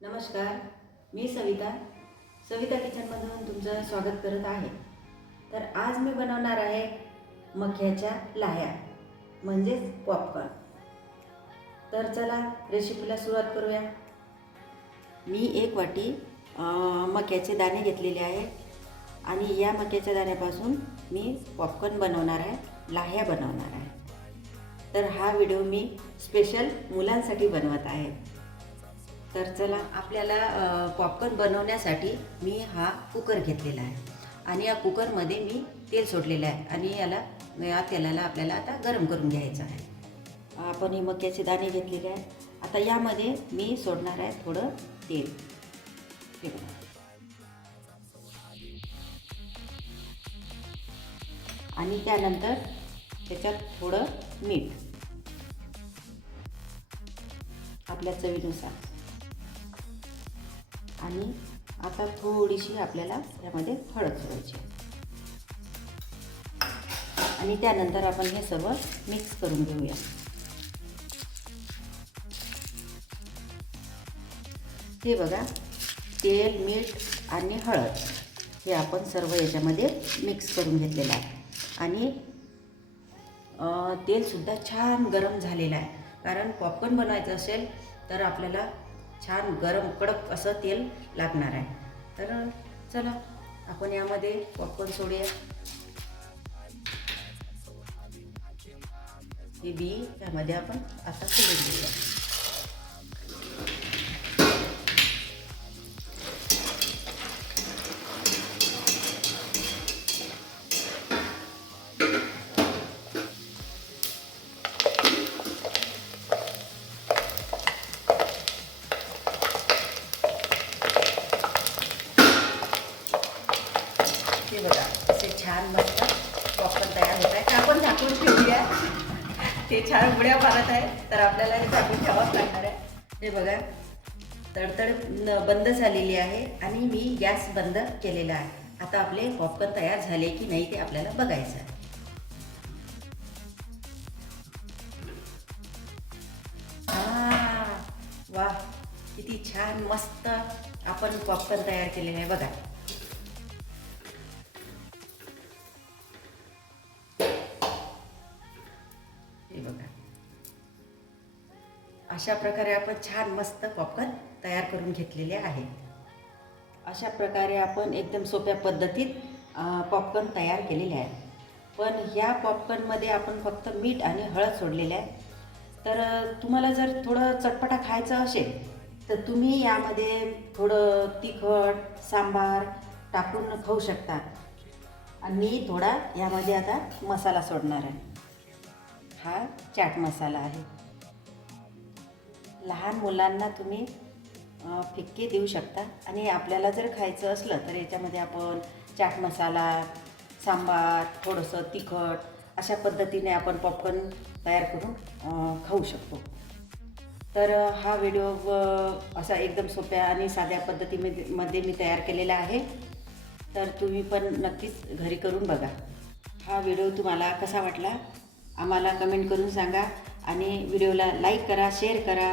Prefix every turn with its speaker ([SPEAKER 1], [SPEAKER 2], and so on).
[SPEAKER 1] नमस्कार मी सविता. सविता किचनमधून तुमचं स्वागत करत आहे. तर आज मी बनवणार आहे मक्याच्या लाह्या म्हणजेच पॉपकॉर्न तर चला रेसिपीला सुरुवात करूया. मी एक वाटी मक्याचे दाणे घेतलेले आहे आणि या मक्याच्या दाण्यापासून मी पॉपकॉर्न बनवणार आहे लाह्या बनवणार आहे. तर हा व्हिडिओ मी स्पेशल मुलांसाठी बनवत आहे. तर चला आपल्याला पॉपकॉर्न बनवण्यासाठी मी हा कुकर घेतलेला आहे. आणि या कुकरमध्ये मी तेल सोडलेलं आहे. आणि याला या तेलाला आपल्याला आता गरम करून घ्यायचं आहे. आपण हे मक्याचे दाणे घेतलेले आहे आता यामध्ये मी सोडणार आहे थोडं तेल. हे बघा. आणि त्यानंतर त्याच्यात थोडं मीठ. आपल्या चवीनुसार. आणि आता थोडीशी आपल्याला त्यामध्ये हळद सोडायची आणि त्यानंतर आपण हे सगळं मिक्स करून घेऊया. हे बघा तेल मीठ आणि हळद हे आपण सर्व याच्यामध्ये मिक्स करून घेतलेलं आहे. आणि तेलसुद्धा छान गरम झालेलं आहे. कारण पॉपकॉर्न बनवायचं असेल तर आपल्याला छान गरम कडक असं तेल लागणार आहे. तर चला आपण यामध्ये पॉपकॉर्न सोडूया. हे बी त्यामध्ये आपण आता सोडून देऊया. असे छान मस्त पॉपकॉर्न तयार होत आहे. आपण झाकून ठेवूया. ते छान उड्या मारत आहे. तर आपल्याला हे झाकून ठेवावंच लागणार आहे. हे बघा तडतड बंद झालेली आहे आणि मी गॅस बंद केलेला आहे. आता आपले पॉपकॉर्न तयार झाले की नाही ते आपल्याला बघायचं आहे. वा किती छान मस्त आपण पॉपकॉर्न तयार केलेले आहे. बघा. अशा प्रकारे आपण छान मस्त पॉपकॉर्न तयार करून घेतलेले आहे. अशा प्रकारे आपण एकदम सोप्या पद्धतीत पॉपकॉर्न तयार केलेले आहे. पण ह्या पॉपकॉर्नमध्ये आपण फक्त मीठ आणि हळद सोडलेले आहे. तर तुम्हाला जर थोडं चटपटा खायचं असेल तर तुम्ही यामध्ये थोडं तिखट सांबार टाकून खाऊ शकता. आणि मी थोडा यामध्ये आता मसाला सोडणार आहे. हा चाट मसाला आहे. लहान मुलांना तुम्ही फिक्के देऊ शकता. आणि आपल्याला जर खायचं असलं तर याच्यामध्ये आपण चाट मसाला सांबार थोडंसं तिखट अशा पद्धतीने आपण पॉपकॉर्न तयार करून खाऊ शकतो. तर हा व्हिडिओ असा एकदम सोप्या आणि साध्या पद्धतीमध्ये मध्ये मी तयार केलेला आहे. तर तुम्ही पण नक्कीच घरी करून बघा. हा व्हिडिओ तुम्हाला कसा वाटला? आम्हाला कमेंट करून सांगा आणि व्हिडिओला लाईक करा शेअर करा.